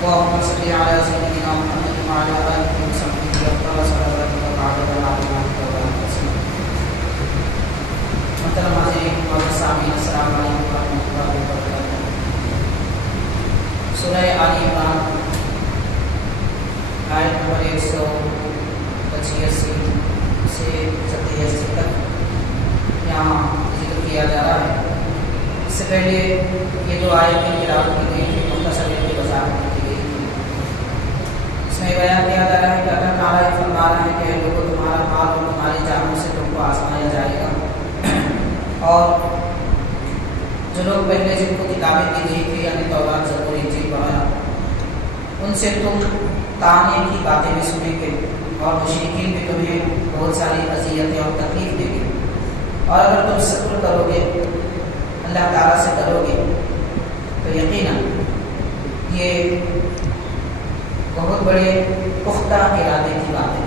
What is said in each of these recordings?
اللهم صل على سيدنا محمد وعلى آله وصحبه أفضل صلوات الله وسلم. محترم حاضرین اور سامعین، السلام علیکم ورحمۃ اللہ وبرکاتہ. سورہ آل عمران آیت نمبر 185 سے 87 تک یہاں ذکر کیا جا رہا ہے. اس سے پہلے یہ دو آیتیں تلاوت کی گئی تھی، مختصر کی وضاحت کی گئی تھی. اس میں بیان کیا جا رہا ہے کہ اللہ تعالیٰ یہ فرما رہا ہے کہ لوگوں تمہارا مال اور تمہاری جانوں سے تم کو آزمایا جائے گا، اور جو لوگ پہلے جن کو کتابیں دی گئی تھی یعنی تورات، زبور، انجیل وغیرہ، ان سے تم طعنے کی باتیں بھی سنیں گے، اور مشرکین بھی تمہیں بہت ساری اذیتیں اور تکلیف دیں گے. اور اگر تم صبر کرو گے، اللہ تعالیٰ سے کرو گے، تو یقیناً یہ بہت بڑے پختہ ارادے کی بات ہے.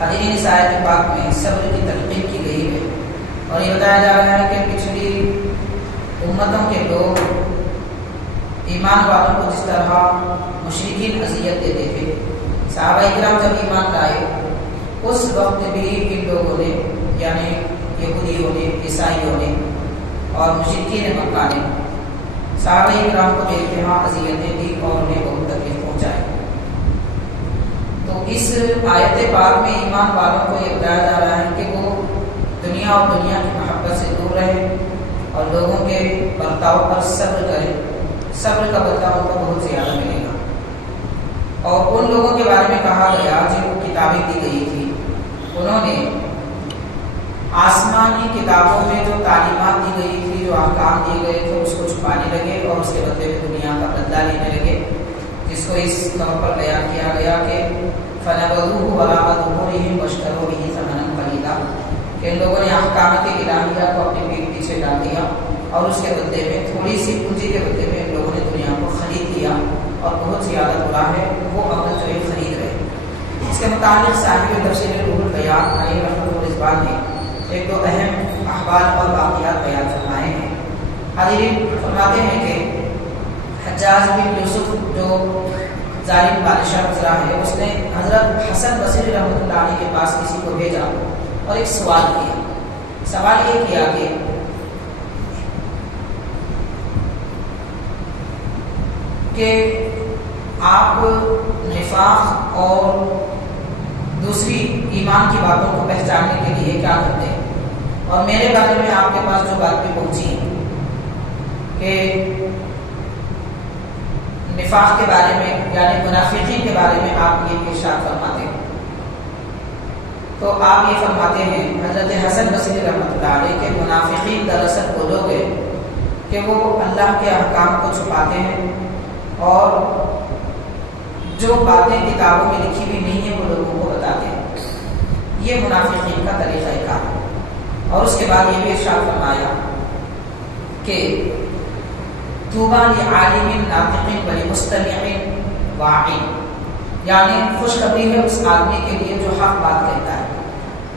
حاضرین، اس آیت پاک میں صبر کی تلقین کی گئی ہے، اور یہ بتایا جا رہا ہے کہ پچھلی امتوں کے لوگ ایمان والوں کو جس طرح مشرکین اذیت دیتے تھے، صحابہ کرام جب ایمان لائے اس وقت بھی ان لوگوں نے یعنی یہودیوں نے، عیسائیوں نے اور مشرکین مکہ نے صحابہ کرام کو بے انتہا اذیتیں دی اور انہیں بہت تکلیف پہنچائی. تو اس آیت پاک میں ایمان والوں کو یہ بتایا جا رہا ہے کہ وہ دنیا اور دنیا کی محبت سے دور رہے اور لوگوں کے برتاؤ پر صبر کریں. صبر کا بدلہ ان کو بہت زیادہ ملے گا. اور ان لوگوں کے بارے میں کہا گیا جن کو کتابیں دی گئی تھی، انہوں نے آسمانی کتابوں میں جو تعلیمات دی گئی تھی، جو احکام دیے گئے تھے، اس کو چھپانے لگے اور اس کے بدلے میں دنیا کا بدلہ لینے لگے، جس کو اس طور پر بیان کیا گیا کہ فَنَبَذُوهُ وَرَاءَ ظُهُورِهِمْ وَاشْتَرَوْا بِهِ ثَمَنًا قَلِيلًا، کہ ان لوگوں نے احکامات الہیہ کو اپنے پیٹ پیچھے ڈال دیا اور اس کے بدلے میں تھوڑی سی پونجی کے بدلے میں ان لوگوں نے دنیا کو خرید لیا، اور بہت زیادہ برا ہے وہ عمل جو یہ خرید رہے. اس کے متعلق صاحب تفسیر روح البیان علیہ رحمۃ الرضوان نے ایک دو اہم احوال اور واقعات بیان فرمائے ہیں. حاضرین، فرماتے ہیں کہ حجاج بن یوسف جو ظالم بادشاہ گزرا ہے، اس نے حضرت حسن بصری رحمۃ اللہ علیہ کے پاس کسی کو بھیجا اور ایک سوال کیا. سوال یہ کیا کہ آپ نفاق اور دوسری ایمان کی باتوں کو پہچاننے کے لیے کیا کرتے ہیں، اور میرے بارے میں آپ کے پاس جو بات بھی پہنچی ہے کہ نفاق کے بارے میں یعنی منافقین کے بارے میں آپ یہ ارشاد فرماتے ہیں. تو آپ یہ فرماتے ہیں حضرت حسن بصری رحمۃ اللہ علیہ کہ منافقین دراصل وہ لوگ ہیں کہ وہ اللہ کے احکام کو چھپاتے ہیں اور جو باتیں کتابوں میں لکھی ہوئی نہیں ہیں وہ لوگوں کو بتاتے ہیں. یہ منافقین کا طریقہ کار ہے. اور اس کے بعد یہ بھی ارشاد فرمایا کہ طوبیٰ لعالم ناطق ولمستمع واعی، یعنی خوشخبری ہے اس آدمی کے لیے جو حق بات کہتا ہے،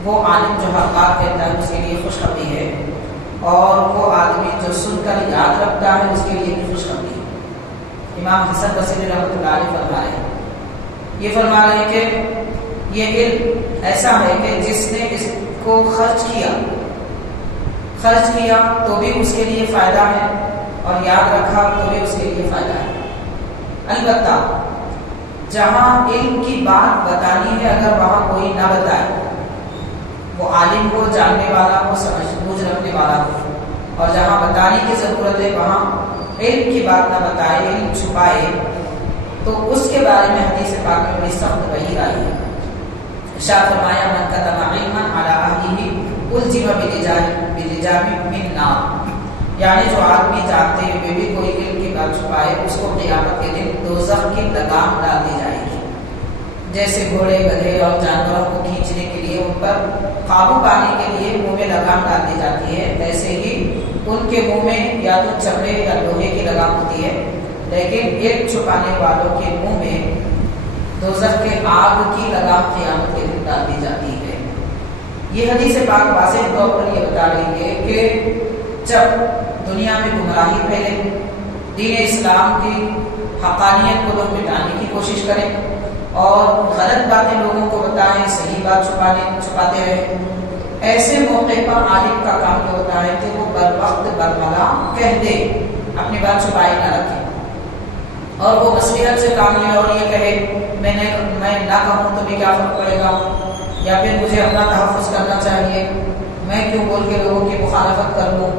وہ عالم جو حق بات کہتا ہے اس کے لیے خوشخبری ہے، اور وہ آدمی جو سن کر یاد رکھتا ہے اس کے لیے بھی خوشخبری ہے. امام حسن بصری رحمۃ اللہ علیہ فرما رہے ہیں، یہ فرما رہے ہیں کہ یہ علم ایسا ہے کہ جس نے اس کو خرچ کیا تو بھی اس کے لیے فائدہ ہے، اور یاد رکھا تو بھی اس کے لیے فائدہ ہے. البتہ جہاں علم کی بات بتانی ہے اگر وہاں کوئی نہ بتائے، وہ عالم ہو، جاننے والا ہو، سمجھ بوجھ رکھنے والا ہو، اور جہاں بتانے کی ضرورت ہے وہاں علم کی بات نہ بتائے، علم چھپائے، تو اس کے بارے میں حدیث پاک میں بڑی سخت وعید آئی ہے. ارشاد فرمایا من کتم علما علی اہلہ الزم بلجام من نار، یعنی جو آدمی جانتے ہوئے بھی کوئی علم کی بات چھپائے اس کو قیامت کے دن دوزخ کی لگام ڈال دی جائے گی. جیسے گھوڑے، گدھے اور جانوروں کو کھینچنے کے لیے ان پر قابو پانے کے لیے منہ میں لگام ڈال دی جاتی ہے، ایسے ہی ان کے منہ میں یا تو چمڑے یا لوہے کی لگام ہوتی ہے، لیکن علم چھپانے والوں کے منہ میں دوزخ کے آگ کی لگام قیامت کے دن ڈال دی جاتی ہے. یہ حدیث پاک واضح طور پر یہ بتا رہی ہے کہ جب دنیا میں گمراہی پھیلے، دین اسلام کی حقانیت کو لوگ مٹانے کی کوشش کریں اور غلط باتیں لوگوں کو بتائیں، صحیح بات چھپاتے رہیں۔ ایسے موقع پر عالم کا کام یہ ہوتا ہے کہ وہ بر وقت برملا کہہ دے، اپنی بات چھپائے نہ رکھے، اور وہ مصلحت سے کام لے اور یہ کہے میں نہ کہوں تو بھی کیا فرق پڑے گا، یا پھر مجھے اپنا تحفظ کرنا چاہیے، میں کیوں بول کے لوگوں کی مخالفت کر لوں،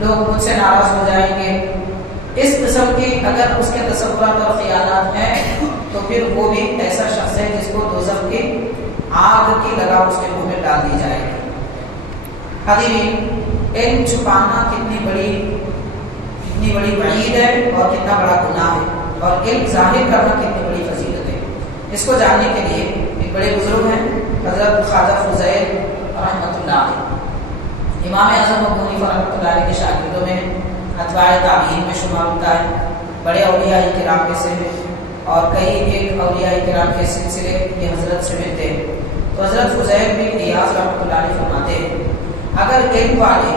لوگ مجھ سے ناراض ہو جائیں گے۔ اس قسم کی اگر اس کے تصورات اور خیالات ہیں تو پھر وہ بھی ایسا شخص ہے جس کو دوزخ کی آگ کی لگام اس کے منہ میں ڈال دی جائے گی۔ حضرین، علم چھپانا کتنی بڑی وعید ہے اور کتنا بڑا گناہ ہے، اور علم ظاہر کرنا کتنی بڑی فضیلت ہے۔ اس کو جاننے کے لیے ایک بڑے بزرگ ہیں حضرت خواجہ فضیل رحمۃ اللہ علیہ، امام اعظم ابو حنیفہ رحمۃ اللہ علیہ کے شاگردوں میں اتباع تابعین میں شمار ہوتا ہے، بڑے اولیاء کرام میں سے ہے، اور کئی ایک اولیاء کرام کے سلسلے یہ حضرت سے ملتے ہیں۔ تو حضرت فضیل بن ایاز رحمۃ اللہ علیہ فرماتے ہیں اگر علم والے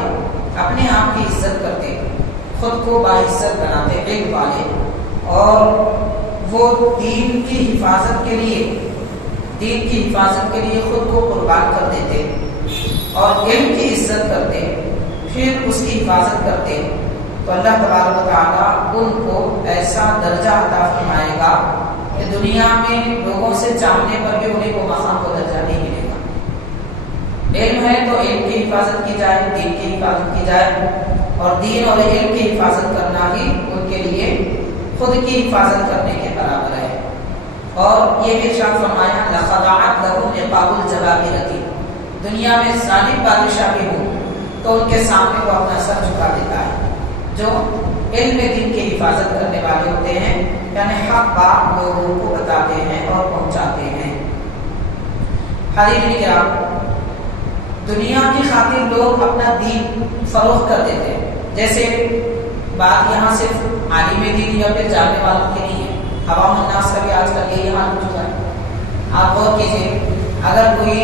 اپنے آپ کی عزت کرتے، خود کو باعزت بناتے علم والے، اور وہ دین کی حفاظت کے لیے خود کو قربان کر دیتے اور علم کی عزت کرتے، پھر اس کی حفاظت کرتے، تو اللہ تبارک و تعالیٰ ان کو ایسا درجہ عطا فرمائے گا کہ دنیا میں لوگوں سے چاہنے پر بھی انہیں وہ مقام کو درجہ نہیں ملے گا۔ علم ہے تو علم کی حفاظت کی جائے، دین کی حفاظت کی جائے، اور دین اور علم کی حفاظت کرنا ہی ان کے لیے خود کی حفاظت کرنے کے برابر ہے۔ اور یہ بھی ارشاد فرمایا لَخَضَعَتْ لَهُمْ رِقَابُ الْجَبَابِرَةِ، دنیا میں ظالم بادشاہ بھی ہو تو ان کے سامنے وہ اپنا سر جھکا دیتا ہے، جو علم دین کی حفاظت کرنے والے ہوتے ہیں، یعنی حق بات لوگوں کو بتاتے ہیں اور پہنچاتے ہیں۔ حضرین کرام، دنیا کی خاطر لوگ اپنا دین فروخت کر دیتے ہیں، جیسے بات یہاں صرف عالم دین یا پھر جاننے والوں کی نہیں ہے، عوام الناس کا بھی آج کل یہی حال ہو چکا ہے۔ آپ غور کیجیے، اگر کوئی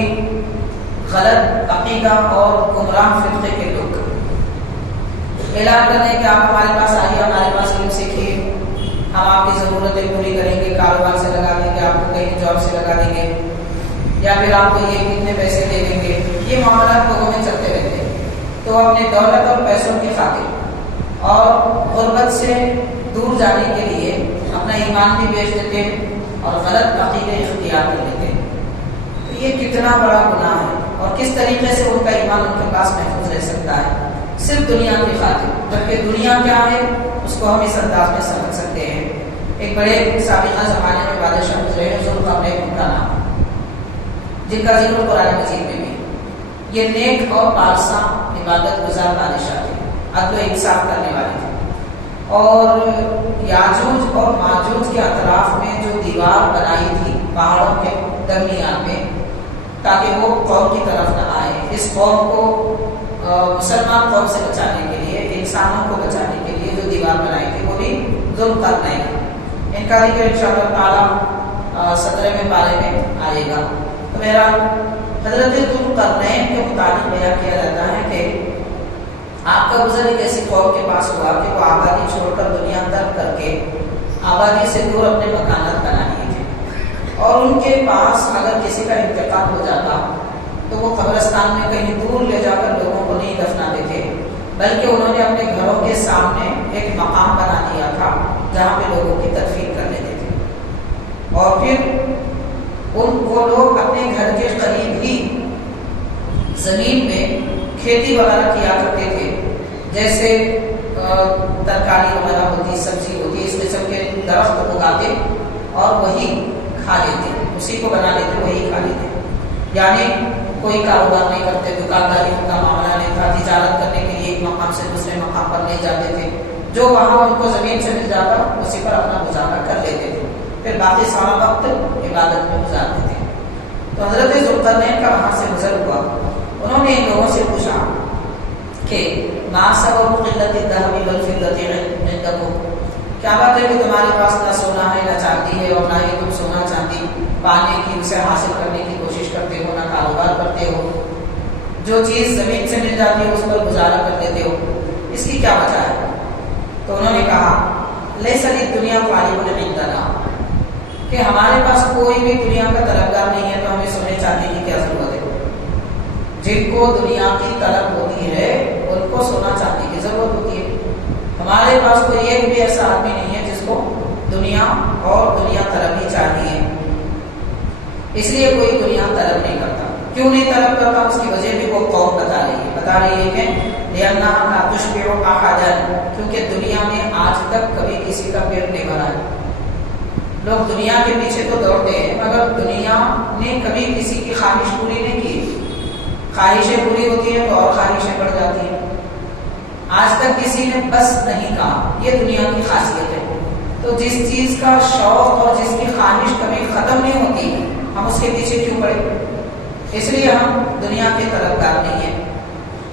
غلط عقیدہ اور گمراہ فرقے کے لوگ اعلان کر دیں کہ آپ ہمارے پاس آئیے، ہمارے پاس علم سیکھیے، ہم آپ کی ضرورتیں پوری کریں گے، کاروبار سے لگا دیں گے، آپ کو کہیں جاب سے لگا دیں گے، یا پھر آپ کو یہ کتنے پیسے دے دیں گے، یہ معاملات لوگوں میں چلتے رہتے ہیں، تو اپنے دولت اور پیسوں کی خاطر اور غربت سے دور جانے کے لیے اپنا ایمان بھی بیچ دیتے ہیں اور غلط عقیدے اختیار کر لیتے ہیں۔ تو یہ کتنا بڑا گناہ ہے، اور کس طریقے سے ان کا ایمان ان کے پاس محفوظ رہ سکتا ہے، صرف دنیا کی خاطر، جبکہ دنیا کیا ہے اس کو ہم اس انداز میں سمجھ سکتے ہیں۔ ایک بڑے سابقہ زمانے میں بادشاہ گزرے ہیں ذوالقرنین ان کا نام، جن کا ذکر قرآن مجید میں بھی، یہ نیک اور پارساں عبادت گزار بادشاہ تھے، عدل و انصاف کرنے والے تھے، اور یاجوج اور ماجوج کے اطراف میں جو دیوار بنائی تھی پہاڑوں کے درمیان میں تاکہ وہ قوم کی طرف نہ آئے، اس قوم کو مسلمان قوم سے بچانے کے لیے، انسانوں کو بچانے کے لیے جو دیوار بنائی تھی وہ بھی ذوالقرنین، ان کا ذکر انشاءاللہ تعالیٰ 17ویں پارے میں آئے گا۔ تو میرا حضرت ذوالقرنین کے متعلق بیان کیا جاتا ہے کہ آپ کا گزر ایک ایسی قوم کے پاس ہوا کہ وہ آبادی چھوڑ کر دنیا ترک کر کے آبادی سے دور اپنے مکانات بنا لیے تھے، اور ان کے پاس اگر کسی کا انتقال ہو جاتا تو وہ قبرستان میں کہیں دور لے جا کر لوگوں کو نہیں دفناتے تھے، بلکہ انہوں نے اپنے گھروں کے سامنے ایک مقام بنا دیا تھا جہاں پہ لوگوں کی تدفین کر لیتے تھے، اور پھر وہ لوگ اپنے گھر کے قریب ہی زمین میں کھیتی وغیرہ کیا کرتے تھے، جیسے ترکاری وغیرہ ہوتی، سبزی ہوتی، اس قسم کے درخت اگاتے اور وہی کھا لیتے، اسی کو بنا لیتے، وہی کھا لیتے، یعنی کوئی کاروبار نہیں کرتے، دکانداری کا معاملہ نہیں تھا، تجارت کرنے کے لیے ایک مقام سے دوسرے مقام پر نہیں جاتے تھے، جو وہاں ان کو زمین سے مل جاتا اسی پر اپنا گزارا کر لیتے تھے، پھر باقی سارا وقت عبادت میں گزارتے تھے۔ تو حضرت ذوالقرنین کا وہاں سے گزر ہوا، انہوں نے ان لوگوں سے پوچھا کہ ما سبب قلت الذهب والفضة عندكم، کیا بات ہے کہ تمہارے پاس نہ سونا ہے نہ چاندی ہے، اور نہ ہی تم سونا چاندی پانے کی، اسے حاصل کرنے کی کوشش کرتے ہو، نہ کاروبار کرتے ہو، جو چیز زمین سے مل جاتی ہے اس پر گزارا کر دیتے ہو، اس کی کیا وجہ ہے؟ تو انہوں نے کہا لیس للدنیا طالب عندنا، کہ ہمارے پاس کوئی بھی دنیا کا طلبگار نہیں ہے تو ہمیں سونے چاندی کی کیا ضرورت ہے۔ جن کو دنیا کی طلب ہوتی ہے ان کو سونا چاندی کی ضرورت ہوتی ہے۔ ہمارے پاس کوئی ایک بھی ایسا آدمی نہیں ہے جس کو دنیا اور دنیا طلب ہی چاہیے، اس لیے کوئی دنیا طلب نہیں کرتا۔ کیوں نہیں طلب کرتا؟ اس کی وجہ بھی وہ قوم بتا رہی ہے کہ لِأَنَّهَا لَا تُشْبِعُ أَحَدًا، کیونکہ دنیا میں آج تک کبھی کسی کا پیٹ نہیں بھرا ہے۔ لوگ دنیا کے پیچھے تو دوڑتے ہیں مگر دنیا نے کبھی کسی کی خواہش پوری نہیں کی۔ خواہشیں پوری ہوتی ہیں تو اور خواہشیں بڑھ جاتی ہیں۔ آج تک کسی نے بس نہیں کہا، یہ دنیا کی خاصیت ہے۔ تو جس چیز کا شوق اور جس کی خواہش کبھی ختم نہیں ہوتی، ہم اس کے پیچھے کیوں پڑے؟ اس لیے ہم دنیا کے طلبگار نہیں ہیں۔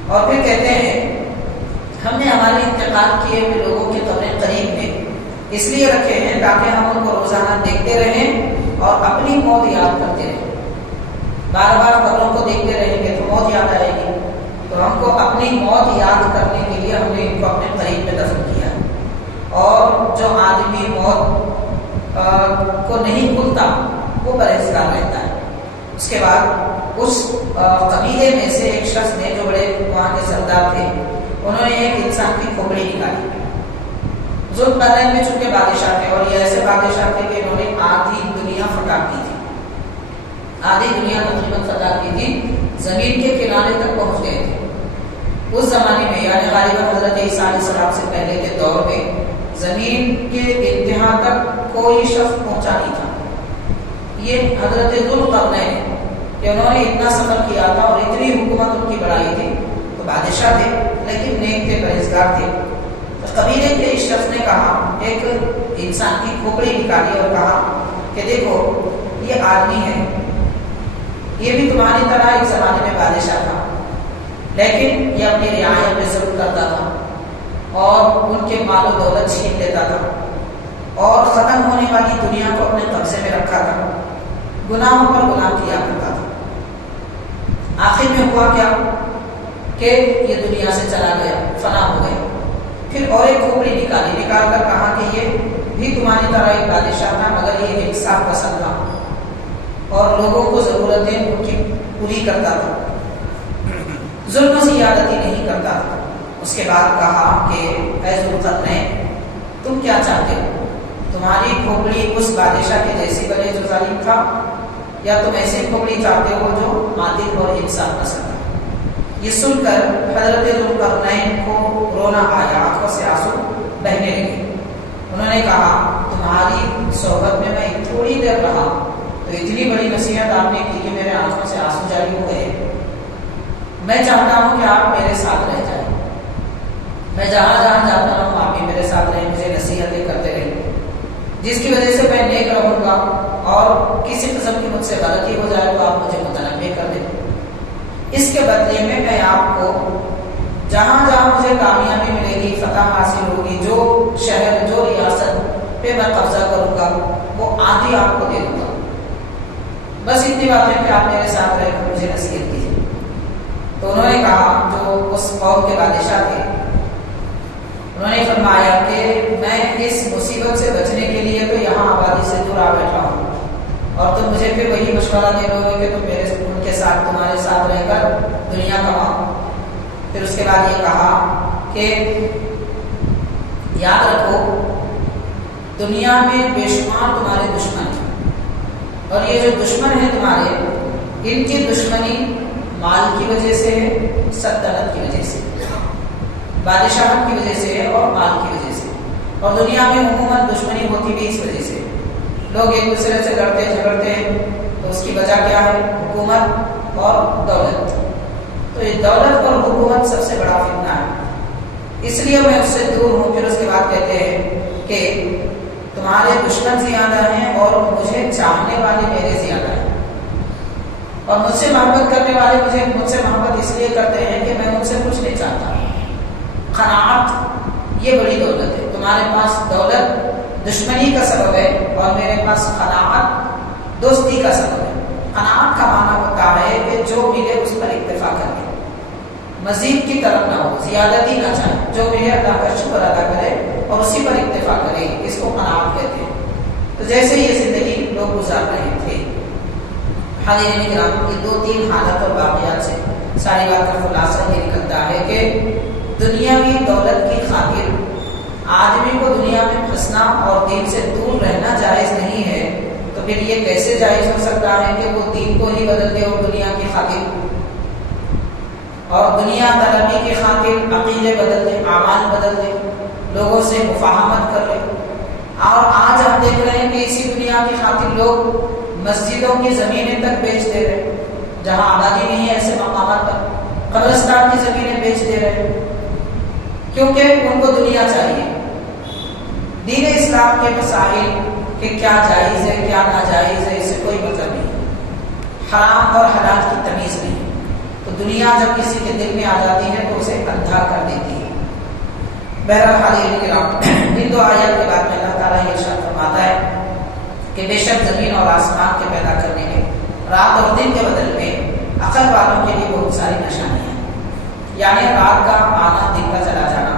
اور پھر کہتے ہیں ہم نے ہمارے انتقال کیے ہوئے لوگوں کی قبریں قریب میں اس لیے رکھے ہیں تاکہ ہم ان کو روزانہ دیکھتے رہیں اور اپنی موت یاد کرتے رہیں۔ بار بار قبروں کو دیکھتے رہیں گے تو موت یاد آئے گی، تو ہم کو اپنی موت یاد کرنے کے لیے ہم نے ان کو اپنے قریب میں دفن کیا۔ اور جو آدمی موت کو نہیں بھولتا وہ پرہیزگار رہتا ہے۔ اس کے بعد اس قبیلے میں سے ایک شخص نے جو بڑے وہاں کے سردار تھے، انہوں نے ایک انسان کی کھوپڑی نکالی۔ ذوالقرنین میں چونکہ بادشاہ تھے اور یہ ایسے بادشاہ تھے کہ انہوں نے آدھی دنیا فتح کی تھی، آدھی دنیا تقریباً فتح کی تھی، زمین کے کنارے تک پہنچ گئے تھے۔ اس زمانے میں یعنی غالباً حضرت عیسیٰ علیہ السلام سے پہلے کے دور میں زمین کے انتہا تک کوئی شخص پہنچا نہیں تھا۔ یہ حضرت ذوالقرنین کہ انہوں نے اتنا سفر کیا تھا اور اتنی حکومت ان کی بڑھائی تھی، تو بادشاہ تھے لیکن نیک تھے، پرہیزگار تھے۔ قبیلے کے اس شخص نے کہا، ایک انسان کی کھوپڑی نکالی اور کہا کہ دیکھو یہ آدمی ہے، یہ بھی تمہاری طرح ایک زمانے میں بادشاہ تھا، لیکن یہ اپنی رعایت میں ظلم کرتا تھا اور ان کے مال و دولت چھین لیتا تھا اور ختم ہونے والی دنیا کو اپنے قبضے میں رکھا تھا، گناہوں پر گناہ کیا کرتا تھا۔ آخر میں ہوا کیا کہ یہ دنیا سے چلا گیا، فنا ہو گیا۔ پھر اور ایک کھوپڑی نکال کر کہا کہ یہ بھی تمہاری طرح ایک بادشاہ تھا مگر یہ انصاف پسند تھا اور لوگوں کو ضرورتیں ان کی پوری کرتا تھا، ظلم و زیادتی نہیں کرتا تھا۔ اس کے بعد کہا کہ اے ذوالقرنین تم کیا چاہتے ہو؟ تمہاری کھوپڑی اس بادشاہ کے جیسی بنے جو ظالم تھا، یا تم ایسی کھوپڑی چاہتے ہو جو عادل اور انصاف پسند ہے؟ یہ سن کر حضرت ذوالقرنین کو رونا آیا، آنکھوں سے آنسو بہنے لگے۔ انہوں نے کہا تمہاری صحبت میں میں تھوڑی دیر رہا تو اتنی بڑی نصیحت آپ نے کی کہ میرے آنکھوں سے آنسو جاری ہو گئے۔ میں چاہتا ہوں کہ آپ میرے ساتھ رہ جائیں، میں جہاں جہاں جاتا ہوں آپ بھی میرے ساتھ رہیں، مجھے نصیحتیں کرتے رہیں، جس کی وجہ سے میں نیک رہوں گا، اور کسی قسم کی مجھ سے غلطی ہو جائے تو آپ مجھے متنبہ کر دیں۔ اس کے بدلے میں آپ کو جہاں جہاں مجھے کامیابی ملے گی، فتح حاصل ہوگی، جو شہر جو ریاست پہ میں قبضہ کروں گا وہ آدھی آپ کو دے دوں گا۔ بس اتنی بات ہے کہ آپ میرے ساتھ رہ کر مجھے نصیحت کیجیے۔ تو انہوں نے کہا، جو اس قوم کے بادشاہ تھے، انہوں نے فرمایا کہ میں اس مصیبت سے بچنے کے لیے تو یہاں آبادی سے دور آ بیٹھا ہوں، اور تم مجھے پھر وہی مشورہ دے رہے ہو کہ تم میرے ان کے ساتھ تمہارے ساتھ رہ کر دنیا کماؤ۔ پھر اس کے بعد یہ کہا کہ یاد رکھو دنیا میں بے شمار تمہارے دشمن ہیں، اور یہ جو دشمن ہیں تمہارے، ان کی دشمنی مال کی وجہ سے ہے، سلطنت کی وجہ سے، بادشاہت کی وجہ سے اور مال کی وجہ سے، اور دنیا میں عموماً دشمنی ہوتی بھی اس وجہ سے، لوگ ایک دوسرے سے لڑتے جھگڑتے ہیں، تو اس کی وجہ کیا ہے؟ حکومت اور دولت۔ تو یہ دولت اور حکومت سب سے بڑا فتنہ ہے، اس لیے میں اس سے دور ہوں۔ پھر اس کے بعد کہتے ہیں کہ تمہارے دشمن زیادہ ہیں اور مجھے چاہنے والے میرے زیادہ ہیں، اور مجھ سے محبت کرنے والے مجھ سے محبت اس لیے کرتے ہیں کہ میں ان سے کچھ نہیں چاہتا۔ قناعت یہ بڑی دولت ہے، تمہارے پاس دولت دشمنی کا سبب ہے اور میرے پاس قناعت دوستی کا سبب ہے۔ قناعت کا معنی ہوتا ہے کہ جو ملے اس پر اکتفا کر لے، مزید کی طرف نہ ہو، زیادتی نہ چاہے، جو ملے اللہ کا شکر ادا کرے اور اسی پر اکتفا کرے، اس کو قناعت کہتے ہیں۔ تو جیسے یہ زندگی لوگ گزار رہے تھے، حاضرین کرام، یہ 2-3 حالات اور واقعات سے ساری بات کا خلاصہ یہ نکلتا ہے کہ دنیاوی دولت کی خاطر آدمی کو دنیا میں پھنسنا اور دین سے دور رہنا جائز نہیں ہے، تو پھر یہ کیسے جائز ہو سکتا ہے کہ وہ دین کو ہی بدل دے اور دنیا کی خاطر اور دنیا طلبی کی خاطر عقیدے بدل دے، اعمال بدل دے، لوگوں سے مفاہمت کر لے۔ اور آج ہم دیکھ رہے ہیں کہ اسی دنیا کی خاطر لوگ مسجدوں کی زمینیں تک بیچ دے رہے، جہاں آبادی نہیں ہے ایسے مقامات پر قبرستان کی زمینیں بیچ دے رہے، کیونکہ ان کو دنیا چاہیے۔ دین اسلام کے مسائل کہ کیا جائز ہے کیا ناجائز ہے اسے کوئی مطلب نہیں، حرام اور حلال کی تمیز نہیں، تو دنیا جب کسی کے دل میں آ جاتی ہے تو اسے اندھا کر دیتی ہے۔ بہرحال حاضرین کرام، ان 2 آیات کے بعد میں اللہ تعالیٰ یہ ارشاد فرماتا ہے کہ بے شک زمین اور آسمان کے پیدا کرنے میں رات اور دن کے بدل میں عقل والوں کے لیے بہت ساری نشانیاں ہیں، یعنی رات کا آنا دن کا چلا جانا۔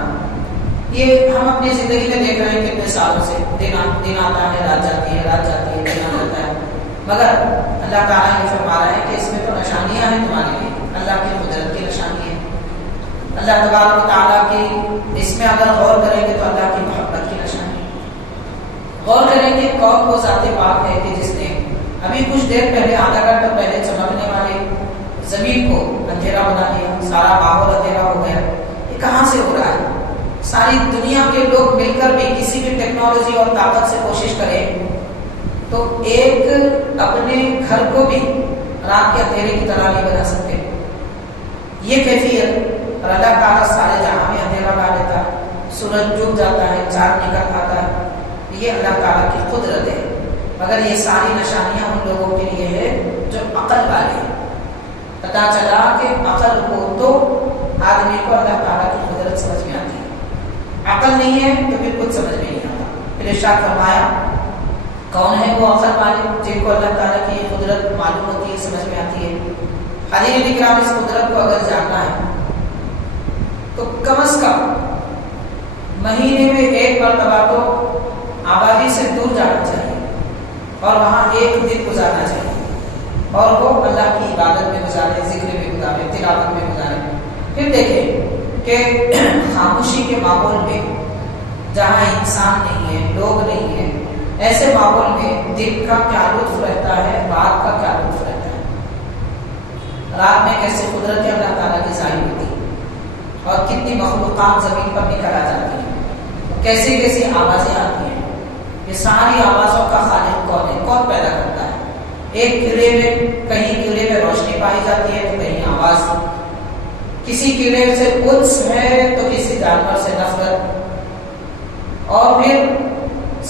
یہ ہم اپنی زندگی میں دیکھ رہے ہیں کتنے سالوں سے دن آتا ہے، رات جاتی ہے، رات جاتی ہے، دن آتا ہے، مگر اللہ تعالیٰ یہ فرما رہا ہے کہ اس میں تو نشانیاں ہیں تمہارے لیے، اللہ کی قدرت کی نشانی ہے۔ اللہ تبارک و تعالیٰ کی اس میں اگر غور کریں گے تو اللہ کی محبت کی نشانی ہے۔ غور کریں گے کون وہ ذات پاک ہے کہ جس نے ابھی کچھ دیر پہلے، آدھا گھنٹہ پہلے چمکنے والے زمین کو اندھیرا بنا دیا، سارا ماحول اندھیرا ہو گیا۔ یہ کہاں سے ہو رہا ہے؟ ساری دنیا کے لوگ مل کر بھی کسی بھی ٹیکنالوجی اور طاقت سے کوشش کریں تو ایک اپنے گھر کو بھی رات کے اندھیرے کی طرح نہیں بنا سکتے۔ یہ کیفیت، اور اللہ تعالیٰ سارے جہاں میں اندھیرا لا دیتا ہے، سورج ڈوب جاتا ہے، چاند نکل آتا ہے، یہ اللہ تعالیٰ کی قدرت ہے۔ مگر یہ ساری نشانیاں ان لوگوں کے لیے ہے جو عقل والے ہیں۔ پتا چلا کہ عقل ہو تو آدمی کو اللہ تعالیٰ کی قدرت سمجھ میں آتی ہے، عقل نہیں ہے تو پھر کچھ سمجھ میں نہیں آتا۔ پھر ارشاد فرمایا کون ہے وہ عقل والے جن کو اللہ تعالیٰ کی قدرت معلوم ہوتی ہے، سمجھ میں آتی ہے۔ حاضرین کرام، اس قدرت کو اگر جاننا ہے تو کم از کم مہینے میں 1 مرتبہ تو آبادی سے دور جانا چاہیے اور وہاں 1 دن گزارنا چاہیے، اور وہ اللہ کی عبادت میں گزارے، ذکر میں گزارے، تلاوت میں گزارے۔ پھر دیکھیں کہ خاموشی کے ماحول میں جہاں انسان نہیں ہے، لوگ نہیں ہیں، ایسے ماحول میں دن کا کیا لطف رہتا ہے، رات کا کیا لطف رہتا ہے۔ رات میں کیسے قدرت اللہ تعالیٰ کی ظاہر ہوتی ہے اور کتنی مخلوقات زمین پر نکل آ جاتی ہیں، کیسی کیسی آوازیں آتی ہیں۔ یہ ساری آوازوں کا خالق کون ہے؟ کون پیدا کرتا ہے؟ ایک کیڑے میں، کہیں کیڑے میں روشنی پائی جاتی ہے تو کہیں آواز، کسی کیڑے سے انس ہے تو کسی جانور سے نفرت، اور پھر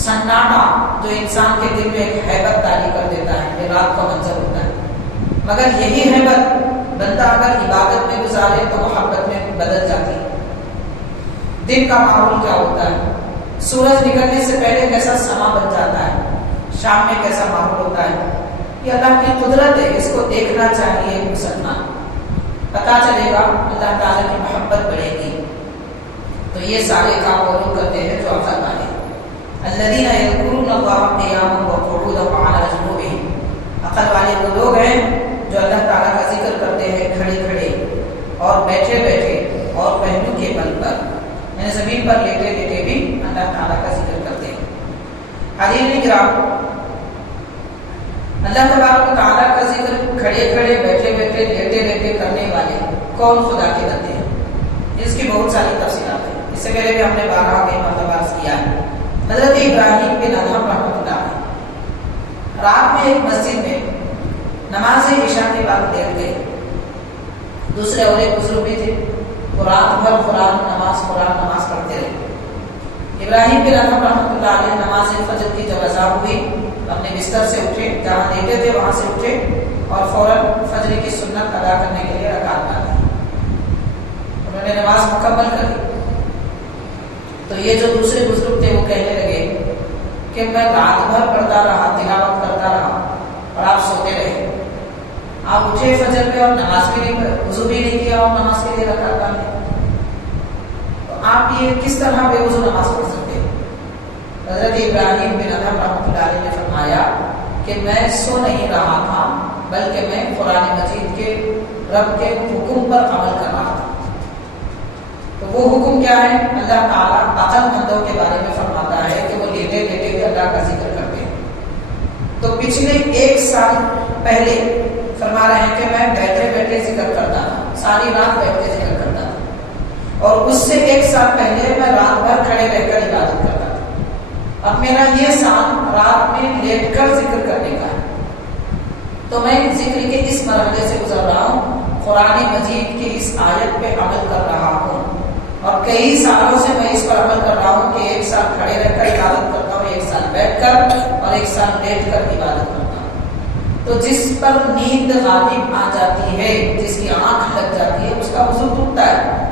سناٹا جو انسان کے دل میں ایک ہیبت تاری کر دیتا ہے، یہ رات کا منظر ہوتا ہے۔ مگر یہی ہیبت بندہ اگر عبادت میں گزارے تو محبت میں بدل جاتی ہے۔ دن کا ماحول کیا ہوتا ہے؟ سورج نکلنے سے پہلے کیسا سما بن جاتا ہے، شام میں کیسا ماحول ہوتا ہے۔ یہ اللہ کی قدرت ہے، اس کو دیکھنا چاہیے مسلمان، پتا چلے گا، اللہ تعالیٰ کی محبت بڑھے گی۔ تو یہ سارے کام وہ لوگ کرتے ہیں جو عقل والے، الذین یذکرون اللہ قیاما وقعودا وعلی جنوبہم، عقل والے وہ لوگ ہیں جو اللہ تعالیٰ کا ذکر کرتے ہیں کھڑے کھڑے اور بیٹھے بیٹھے اور پہلو کے بل پر، یعنی زمین پر لیٹے لیٹے بھی اللہ تعالیٰ کا ذکر کرتے ہیں۔ حاضرین کرام، اللہ تبارک و تعالیٰ کا ذکر کھڑے کھڑے، بیٹھے بیٹھے، لیٹے لیٹے کرنے والے کون خدا کے بندے ہیں؟ اس کی بہت ساری تفصیلات ہیں، اس سے پہلے بھی ہم نے 12 کے مرتبہ عرض کیا ہے۔ حضرت ابراہیم بن ادھم رحمۃ اللہ علیہ رات میں ایک مسجد میں نماز عشاء کے بعد لیٹ گئے، دوسرے اور ایک بزرگ بھی تھے، وہ رات بھر قرآن نماز پڑھتے رہے۔ ابراہیم بن ادھم رحمۃ اللہ علیہ نماز فجر کی جب اذان ہوئی اپنے بستر سے اٹھے، جہاں لیٹے تھے وہاں سے اٹھے اور فوراً فجر کی سنت ادا کرنے کے لیے رکعت ڈالی۔ انہوں نے نماز مکمل کر لی تو یہ جو دوسرے بزرگ تھے وہ کہنے لگے کہ میں رات بھر پڑھتا رہا، تلاوت کرتا رہا اور آپ سوتے رہے، آپ اٹھے فجر میں اور نماز بھی نہیں، وضو بھی نہیں کیا اور نماز کے لیے رکعت ڈالی، تو آپ یہ کس طرح بے وضو نماز پڑھ سکتے ہیں؟ حضرت ابراہیم بن ادھم رحمۃ اللہ علیہ نے فرمایا کہ میں سو نہیں رہا تھا بلکہ میں قرآن مجید کے رب کے حکم پر عمل کر رہا تھا۔ تو وہ حکم کیا ہے؟ اللہ تعالیٰ عقل مندوں کے بارے میں فرماتا ہے کہ وہ لیٹے لیٹے بھی اللہ کا ذکر کرتے ہیں۔ تو پچھلے 1 سال پہلے فرما رہے ہیں کہ میں بیٹھے بیٹھے ذکر کرتا تھا، ساری رات بیٹھ کے ذکر کرتا تھا، اور اس سے 1 سال پہلے میں رات بھر کھڑے رہ کر عبادت کرتا تھا۔ اب میرا یہ سال رات میں لیٹ کر ذکر کرنے کا ہے، تو میں ذکر کے اس مرحلے سے گزر رہا ہوں، قرآن مجید کی اس آیت پہ عمل کر رہا ہوں، اور کئی سالوں سے میں اس پر عمل کر رہا ہوں کہ 1 سال کھڑے رہ کر عبادت کرتا ہوں، 1 سال بیٹھ کر، اور 1 سال لیٹ کر عبادت کرتا ہوں۔ تو جس پر نیند غالب آ جاتی ہے، جس کی آنکھ لگ جاتی ہے، اس کا وضو ٹوٹتا ہے۔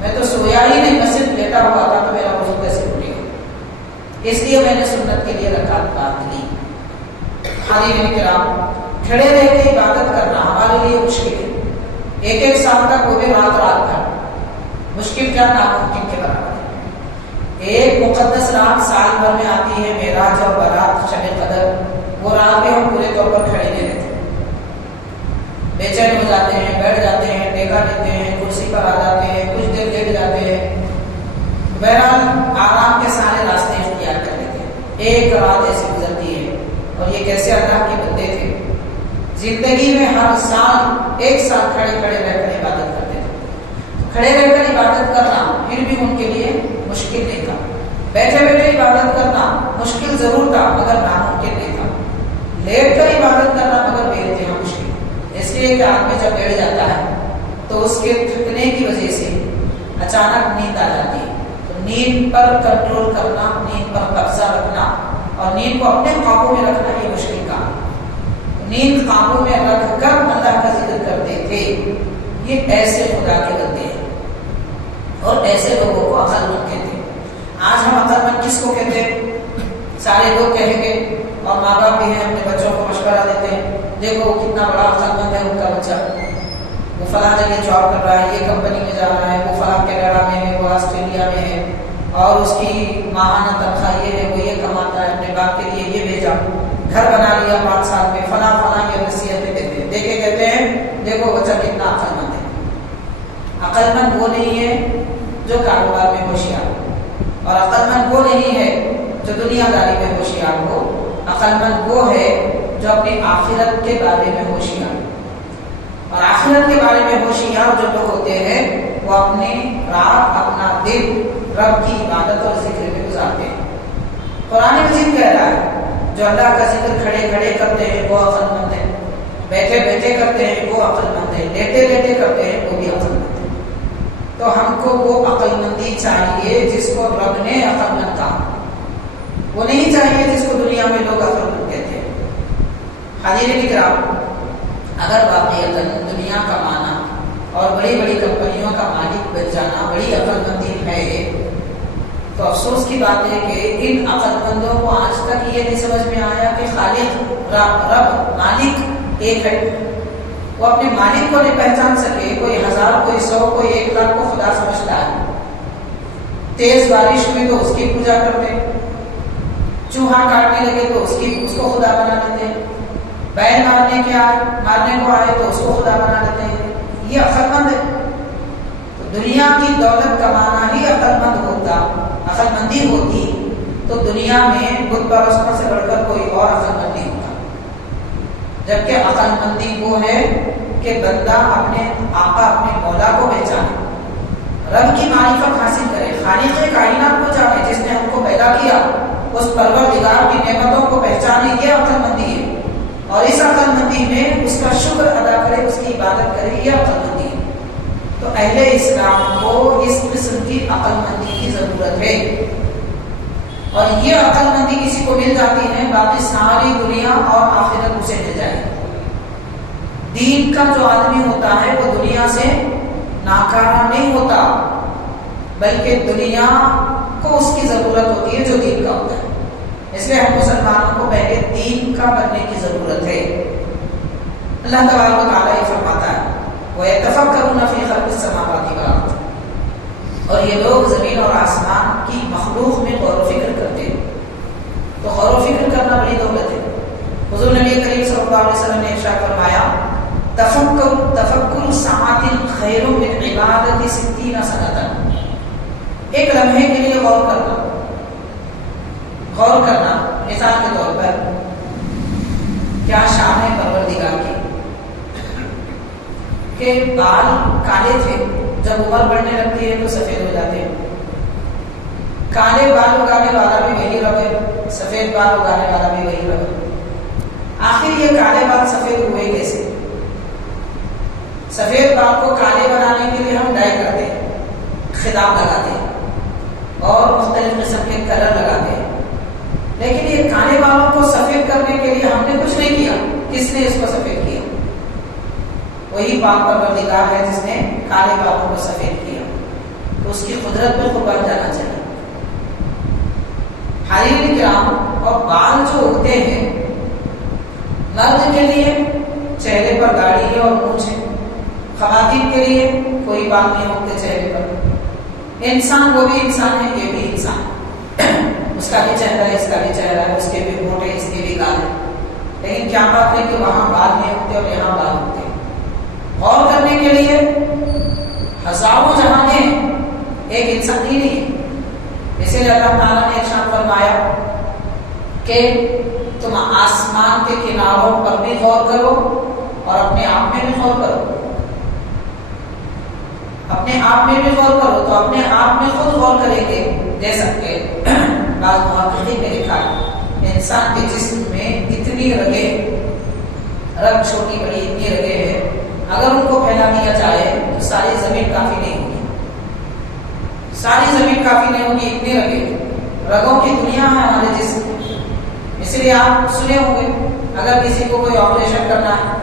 میں تو سویا ہی نہیں، میں صرف لیٹا ہوا تھا، تو میرا وضو کیسے ٹوٹے گا؟ اس لیے میں نے سنت کے لیے رکعت بات لی۔ حاضرین کرام، کھڑے رہ کے عبادت کرنا ہمارے لیے مشکل ہے۔ 1 سال تک وہ بھی رات بھر، مشکل کیا ناممکن کے برابر ہے۔ ایک مقدس رات سال بھر میں آتی ہے، معراج اور برات، شب قدر، وہ رات میں ہم پورے طور پر کھڑے نہیں رہتے، بے چین ہو جاتے ہیں، بیٹھ جاتے ہیں، ٹیکا لیتے ہیں، کرسی پر آ جاتے ہیں، کچھ دیر لیٹ جاتے ہیں، بہرحال آرام کے سارے راستے اختیار کر لیتے ہیں۔ ایک رات ایسی گزرتی ہے، اور یہ کیسے اللہ کے بندے تھے، زندگی میں ہر سال 1 سال کھڑے کھڑے رہ کر عبادت کرتے تھے۔ کھڑے رہ کر عبادت کرنا پھر بھی ان کے لیے مشکل نہیں تھا، بیٹھے بیٹھے عبادت کرنا مشکل ضرور تھا مگر ناممکن نہیں تھا، لیٹ کر عبادت کرنا مگر بے انتہا مشکل۔ اس لیے کہ آدمی جب بیٹھ جاتا ہے تو اس کے تھکنے کی وجہ سے اچانک نیند آ جاتی ہے، تو نیند پر کنٹرول کرنا، نیند پر قبضہ رکھنا اور نیند کو اپنے قابو میں رکھنا یہ مشکل کام ہے۔ نیند قابو میں رکھ کر اللہ کا ذکر کرتے تھے، یہ ایسے خدا کے بندے ہیں، اور ایسے لوگوں کو عقل مند کہتے ہیں۔ آج ہم عقل مند کس کو کہتے ہیں؟ سارے لوگ کہیں گے، اور ماں باپ بھی ہیں اپنے بچوں کو مشورہ دیتے ہیں، دیکھو کتنا بڑا عقل مند ہے ان کا بچہ، وہ فلاں جگہ جاب کر رہا ہے، یہ کمپنی میں جا رہا ہے، وہ فلاں کینیڈا میں ہے، وہ آسٹریلیا میں ہے، اور اس کی ماہانہ تنخواہ یہ ہے، وہ یہ کماتا ہے، اپنے باپ کے لیے یہ بھیجا، گھر بنا لیا 5 سال میں، فلاں فلاں یہ نصیحتیں دیتے ہیں، دیکھے کہتے ہیں دیکھو بچہ کتنا عقل مند ہے۔ عقل مند وہ نہیں ہے جو کاروبار میں ہوشیار ہو، اور عقل مند وہ نہیں ہے جو دنیا داری میں ہوشیار ہو، عقل مند وہ ہے جو اپنی آخرت کے بارے میں ہوشیار ہو۔ اور آخرت کے بارے میں ہوشیار جو لوگ ہوتے ہیں وہ اپنی رات، اپنا دن رب کی عبادت اور ذکر میں گزارتے ہیں۔ قرآن مجید کہہ رہا ہے جو اللہ کا ذکر کھڑے کھڑے کرتے ہیں وہ عقل مند ہے، بیٹھے بیٹھے کرتے ہیں وہ عقل مند ہے، لیٹے لیٹے کرتے ہیں وہ بھی عقل مند ہے۔ تو ہم کو وہ عقل مندی چاہیے جس کو رب نے عقل مند کہا، وہ نہیں چاہیے جس کو دنیا میں لوگ عقل مند کہتے ہیں۔ حاضرین کرام، اگر واقعتاً دنیا کمانا اور بڑی بڑی کمپنیوں کا مالک بن جانا بڑی عقل مندی ہے، تو افسوس کی بات ہے کہ ان عقل مندوں کو آج تک یہ نہیں سمجھ میں آیا کہ خالق رب مالک ایک ہے، وہ اپنے مالک کو نہیں پہچان سکے۔ کوئی 1000، کوئی 100، کوئی 1 لاکھ کو خدا سمجھتا ہے۔ تیز بارش ہوئی تو اس کی پوجا کرتے، چوہا کاٹنے لگے تو اس کو خدا بنا لیتے، بیل مارنے کو آئے تو اس کو خدا بنا لیتے ہیں۔ یہ عقل مند ہے؟ تو دنیا کی دولت کمانا ہی عقل مند ہوتا، عقل مندی ہوتی تو دنیا میں بت پرستوں سے بڑھ کر کوئی اور عقل مند نہیں ہوتا۔ جبکہ عقل مندی وہ ہے کہ بندہ اپنے آقا، اپنے مولا کو پہچانے، رب کی معرفت حاصل کرے، خالق کائنات کو جانے جس نے ہم کو پیدا کیا، اس پروردگار کی نعمتوں کو پہچانے، یہ عقل مندی ہے۔ اور اس عقل مندی میں اس کا شکر ادا کرے، اس کی عبادت کرے، یہ عقل مندی ہے۔ تو اہل اسلام کو اس قسم کی عقل مندی کی ضرورت ہے، اور یہ عقل مندی کسی کو مل جاتی ہے باقی ساری دنیا اور آخرت اسے مل جائے گی۔ دین کا جو آدمی ہوتا ہے وہ دنیا سے ناکارہ نہیں ہوتا، بلکہ دنیا کو اس کی ضرورت ہوتی ہے جو دین کا ہوتا ہے۔ اس لیے ہم مسلمانوں کو پہلے دین کا بننے کی ضرورت ہے۔ اللہ تبارک و تعالیٰ یہ فرماتا ہے وَيَتَفَكَّرُونَ فِي خَلْقِ السَّمَاوَاتِ وَالْأَرْضِ، اور یہ لوگ زمین اور آسمان کی مخلوق میں غور و فکر کرتے ہیں۔ تو غور و فکر کرنا بڑی دولت ہے. حضور نبی کریم صلی اللہ علیہ وسلم نے ارشاد فرمایا تفکر ساعت خیر من عبادت 60 سنة. ایک لمحے کے لیے غور کرنا مثال کے طور پر کیا شان ہے پروردگار کی کہ بال کالے تھے، جب عمر بڑھنے لگتی ہے تو سفید ہو جاتے ہیں. کالے بال اگانے والا بھی وہی رب ہے، سفید بال اگانے والا بھی وہی رب ہے. آخر یہ کالے بال سفید ہوئے کیسے؟ سفید بال کو کالے بنانے کے لیے ہم ڈائی کرتے ہیں، خداب لگاتے ہیں اور مختلف قسم کے کلر لگاتے ہیں. لیکن یہ کالے بالوں کو سفید کرنے کے لیے ہم نے کچھ نہیں کیا. کس نے اس کو سفید کیا؟ وہی پاک پروردگار ہے جس نے کالے بالوں کو سفید کیا. تو اس کی قدرت پہ قربان جانا چاہیے. حریر کرام اور بال جو اگتے ہیں مرد کے لیے چہرے پر داڑھی ہے اور مونچھ ہے، خواتین کے لیے کوئی بال نہیں ہوتے چہرے پر. انسان وہ بھی انسان ہے، یہ بھی انسان ہے. اس کا بھی چہرہ ہے، اس کا بھی چہرہ ہے، اس کے بھی ہونٹ ہے، اس کے بھی گال ہے. لیکن کیا بات ہے کہ وہاں بال نہیں ہوتے اور یہاں بال ہوتے. غور کرنے کے لیے ہزاروں جہانیں ایک انسان ہی نہیں ہے. اسی لیے اللہ تعالیٰ نے ارشاد فرمایا کہ تم آسمان کے کناروں پر بھی غور کرو اور اپنے آپ میں بھی غور کرو. اپنے آپ میں بھی غور کرو تو اپنے آپ میں خود غور کریں گے. جیسا کہ بعض محققین نے لکھا ہے انسان کے جسم میں اتنی رگ چھوٹی بڑی اتنی رگیں ہیں، اگر ان کو پھیلا دیا جائے تو ساری زمین کافی نہیں ہوگی. ساری زمین کافی نہیں ہوگی، اتنی رگوں کی دنیا ہے ہمارے جسم. اس لیے آپ سنے ہوں گے اگر کسی کو کوئی آپریشن کرنا ہے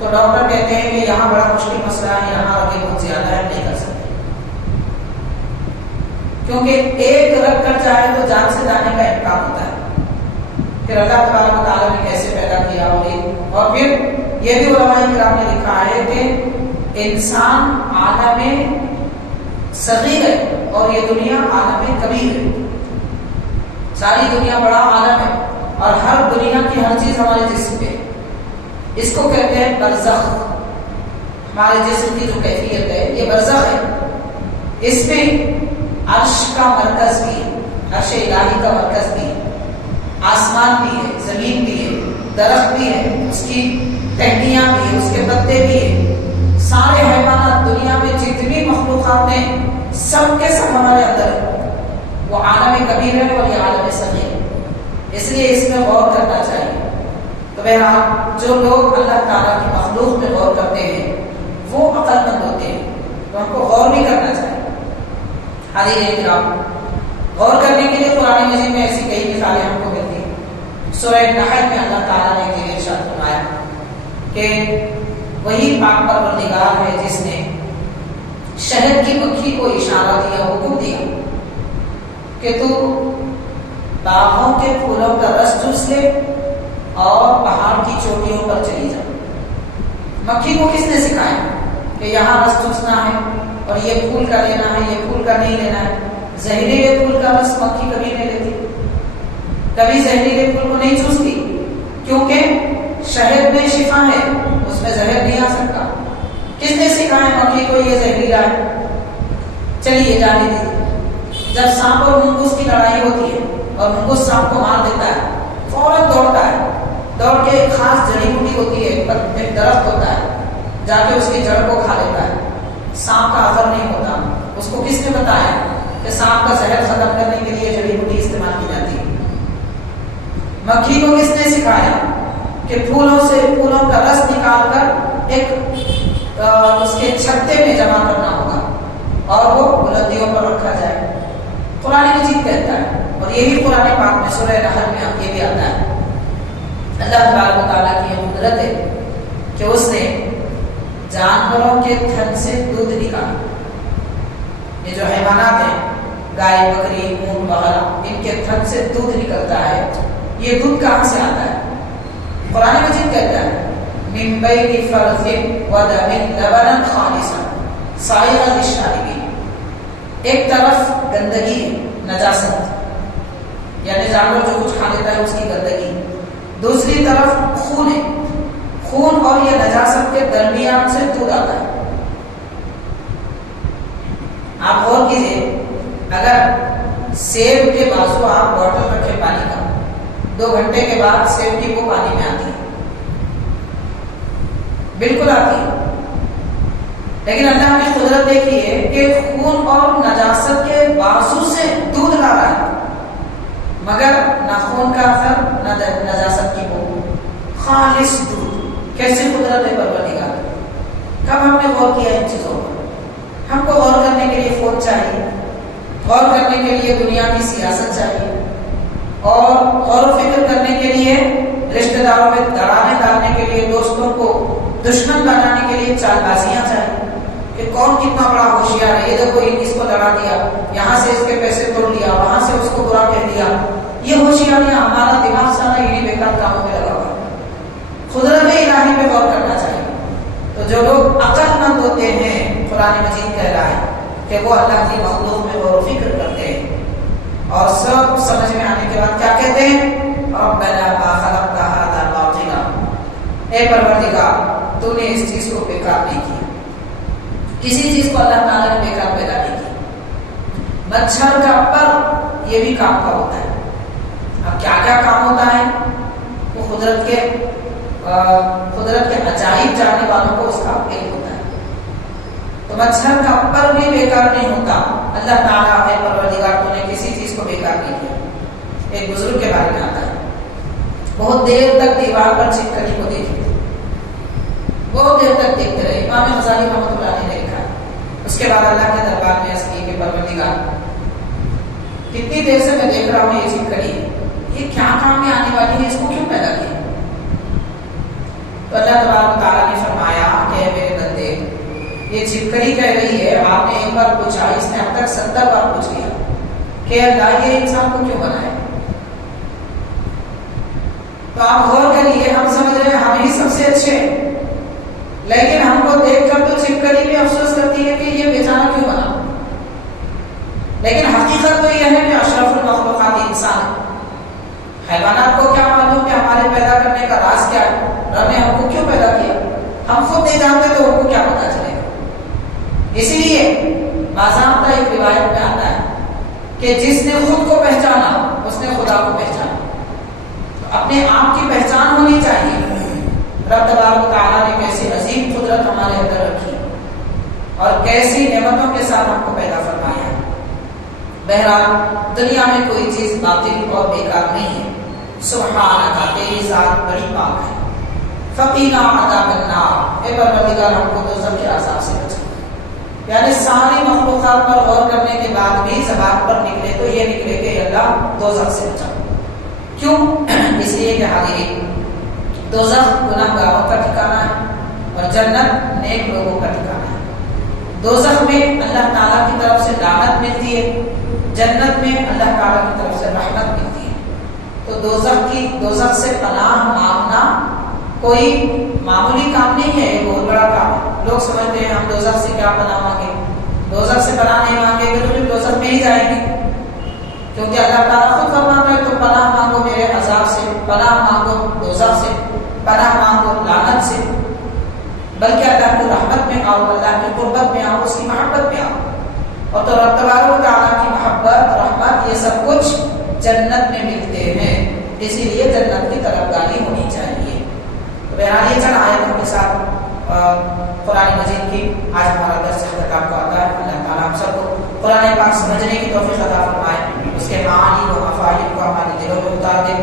تو ڈاکٹر کہتے ہیں کہ یہاں بڑا مشکل مسئلہ ہے، یہاں رگیں بہت زیادہ ہے، نہیں کر سکتے. کیونکہ ایک رگ کٹ جائے تو جان سے جانے کا امکان ہوتا ہے. پھر اللہ تبارک و تعالیٰ نے کیسے پیدا کیا اور پھر یہ بھی علماء کرام نے لکھا ہے کہ انسان عالم صغیر ہے اور یہ دنیا عالم کبیر ہے. ساری دنیا بڑا عالم ہے اور ہر دنیا کی ہر چیز ہمارے جسم پہ. اس کو کہتے ہیں برزخ. ہمارے جسم کی جو کیفیت ہے یہ برزخ ہے. اس میں عرش کا مرکز بھی ہے، عرش الہی کا مرکز بھی ہے، آسمان بھی ہے، زمین بھی ہے، درخت بھی ہے، اس کی ٹہنیاں بھی ہے، اس کے پتے بھی ہیں. سارے حیوانات دنیا میں جتنی مخلوقات ہیں سب کے سب ہمارے اندر ہے. وہ عالم کبیر ہے اور یہ عالم صغیر ہے. اس لیے اس میں غور کرنا چاہیے. تو بہرحال جو لوگ اللہ تعالیٰ کی مخلوق میں غور کرتے ہیں وہ عقل مند ہوتے ہیں، تو ہم کو غور بھی کرنا چاہیے. حضرات کرام، غور کرنے کے لیے قرآن مجید میں ایسی کئی مثالیں ہم کو ملتی ہیں. سورہ نحل میں اللہ تعالیٰ نے یہ ارشاد فرمایا کہ وہی پاک پروردگار ہے جس نے شہد کی مکھی کو اشارہ دیا، حکم دیا کہ تو باغوں کے پھولوں کا رس چوس لے اور پہاڑ کی چوٹیوں پر چلی جا. مکھی کو کس نے سکھایا کہ یہاں رس چوسنا ہے اور یہ پھول کا لینا ہے، یہ پھول کا نہیں لینا ہے؟ زہریلے پھول کا رس مکھی کبھی نہیں لیتی، کبھی زہریلے پھول کو نہیں چوستی، کیونکہ شہد میں شفا ہے، اس میں زہر نہیں آ سکتا. کس نے سکھایا مکھی کو یہ زہریلا ہے؟ چلیے جانے دیجیے. جب سانپ اور منگوس کی لڑائی ہوتی ہے اور منگوس سانپ کو مار دیتا ہے فوراً دوڑتا ہے، دوڑ کے ایک خاص جڑی بوٹی ہوتی ہے، ایک درخت ہوتا ہے، جا کے اس کی جڑ کو کھا لیتا ہے. سانپ کا اثر نہیں ہوتا. اس کو کس نے بتایا کہ سانپ کا زہر ختم کرنے کے لیے جڑی بوٹی استعمال کی جاتی ہے؟ مکھی کو کس نے سکھایا کہ پھولوں سے پھولوں کا رس نکال کر ایک اس کے چھتے میں جمع کرنا ہوگا اور وہ بلندیوں پر رکھا جائے؟ قرآن مجید کہتا ہے. اور یہی قرآن پاک میں سورہ نحل میں یہ بھی آتا ہے. اللہ تبارک و تعالیٰ کی یہ قدرت ہے کہ اس نے جانوروں کے تھن سے دودھ نکالا. یہ جو حیوانات ہیں، گائے، بکری، اونٹ وغیرہ، ان کے تھن سے دودھ نکلتا ہے. یہ دودھ کہاں سے آتا ہے؟ قرآن مجید کہتا ہے من بین فرث ودم لبنا خالصا سائغا للشاربین. ایک طرف گندگی ہے، نجاست، یعنی جانور جو کچھ کھا لیتا ہے اس کی گندگی، دوسری طرف خون ہے، خون اور یہ نجاست کے درمیان سے دودھ آتا ہے۔ آپ غور کیجیے، اگر سیب کے بازو آپ بوتل رکھے پانی کا، 2 گھنٹے کے بعد سیب کی وہ پانی میں آتی ہے، بالکل آتی ہے، لیکن اللہ کی قدرت دیکھیے کہ خون اور نجاست کے بازو سے دودھ لا رہا ہے، مگر نہ خون کا اثر نہ نجاست کی بو، خالص دودھ۔ کیسی قدرت ہے پروردگار! کب ہم نے غور کیا ان چیزوں پر؟ ہم کو غور کرنے کے لیے فوج چاہیے، غور کرنے کے لیے دنیا کی سیاست چاہیے، اور غور و فکر کرنے کے لیے رشتہ داروں میں دراڑیں ڈالنے کے لیے، دوستوں کو دشمن بنانے کے لیے چال بازیاں چاہیے کہ کون کتنا بڑا ہوشیار ہے، یہ دیکھو اس کو لڑا دیا، یہاں سے اس کے پیسے توڑ لیا، وہاں سے اس کو برا کہہ دیا۔ یہ ہوشیاریاں، ہمارا دماغ سارا انہیں بیکار کاموں میں لگا ہوا ہے۔ قدرت الہی پہ غور کرنا چاہیے۔ تو جو لوگ عقل مند ہوتے ہیں، قرآن مجید کہہ رہا ہے کہ وہ اللہ کی مخلوق میں غور و فکر کرتے ہیں، اور سب سمجھ میں آنے کے بعد کیا کہتے ہیں؟ ربنا ما خلقت هذا باطلا، اے پروردگار تو نے اس چیز کو بیکار نہیں کیا، کسی چیز کو اللہ تعالیٰ نے بیکار پیدا نہیں کیا۔ مچھر کا پر یہ بھی کام کا ہوتا ہے۔ اب کیا کیا کام ہوتا ہے وہ قدرت کے عجائب جاننے والوں کو اس کا علم ہوتا ہے۔ تو مچھر کا پر بھی بیکار نہیں ہوتا، اللہ تعالیٰ ہے پروردگار تو نے کسی چیز کو بیکار نہیں کیا۔ ایک بزرگ کے بارے میں آتا ہے، بہت دیر تک دیوار پر چھپکلی کو دیکھتے، بہت دیر تک دیکھتے رہے۔ امام غزالی رحمۃ اللہ علیہ نے لکھا ہے، اس کے بعد اللہ کے دربار میں عرض کی کہ پروردگار کتنی دیر سے میں دیکھ رہا ہوں یہ چھپکلی، یہ کیا کام میں آنے والی ہے، اس کو کیوں پیدا کیا؟ تو اللہ تبارک و تعالیٰ نے فرمایا کہ میرے بندے، یہ چھپکلی کہہ رہی ہے آپ نے ایک بار پوچھا، اس نے اب تک 70 بار پوچھ لیا کہ اللہ یہ انسان کو کیوں بنایا؟ تو آپ غور کریے، ہم سمجھ رہے ہیں ہم ہی سب سے اچھے، لیکن ہم کو دیکھ کر تو چھپکلی بھی افسوس کرتی ہے کہ یہ بیچارہ کیوں بنا۔ لیکن حقیقت تو یہ ہے کہ اشرف المخلوقات انسان ہے۔ حیوانات کو کیا معلوم کہ ہمارے پیدا کرنے کا راز کیا ہے، رب نے ہم کو کیوں پیدا کیا؟ ہم خود نہیں جانتے تو ان کو کیا پتا چلے گا۔ اسی لیے باضابطہ ایک روایت میں آتا ہے کہ جس نے خود کو پہچانا اس نے خدا کو پہچانا۔ تو اپنے آپ کی پہچان ہونی چاہیے، رب تبارک و تعالیٰ نے کیسی عظیم قدرت ہمارے اندر رکھی اور کیسی نعمتوں کے ساتھ ہم کو پیدا فرمایا ہے۔ بہرحال دنیا میں کوئی چیز باطل اور بیکار نہیں ہے۔ سبحانک، تیری ذات بڑی پاک ہے۔ فقینا عذاب النار، اے پروردگار ہم کو دوزخ کے عذاب سے بچا۔ یعنی ساری مخلوقات پر غور کرنے کے بعد بھی زبان پر نکلے تو یہ نکلے کہ اللہ دوزخ سے بچا۔ کیوں؟ اس لیے کہ حاضرین، دوزخ گناہ گاروں کا ٹھکانہ ہے اور جنت نیک لوگوں کا ٹھکانہ ہے۔ دوزخ میں اللہ تعالیٰ کی طرف سے لعنت ملتی ہے، جنت میں اللہ تعالیٰ کی طرف سے رحمت ملتی ہے۔ تو دوزخ سے پناہ مانگنا کوئی معمولی کام نہیں ہے، یہ بہت بڑا کام ہے۔ لوگ سمجھتے ہیں ہم دوزخ سے کیا پناہ مانگیں، دوزخ سے پناہ نہیں مانگیں گے تو پھر دوزخ میں ہی جائیں گے، کیونکہ اللہ تعالیٰ خود فرماتا ہے تو پناہ مانگو میرے عذاب سے، پناہ مانگو دوزخ سے، پناہ مانگو لعنت سے، بلکہ اللہ کی رحمت میں آؤ، اللہ کی قربت میں آؤ، اس کی محبت میں آؤ۔ اور تو رب تبارک و تعالیٰ کی محبت، رحمت، یہ سب کچھ جنت میں ملتے ہیں، اسی لیے جنت کی طلبگاری ہونی چاہیے۔ بہرحال یہ چند آیتوں کے ساتھ قرآن مجید کی آج ہمارا درس اختتام کو آتا ہے۔ اللہ تعالیٰ ہم سب کو قرآن پاک سمجھنے کی توفیق عطا فرمائے، اس کے معانی و مفاہیم کو ہمارے دلوں میں اتار دے،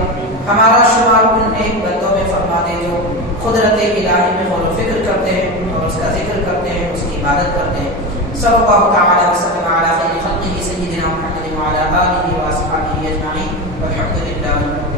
ہمارا شمار ان نیک بندوں میں فرما دے جو قدرت الہی میں غور و فکر کرتے ہیں اور اس کا ذکر کرتے ہیں، اس کی عبادت کرتے ہیں۔ صلی اللہ تعالیٰ وسلم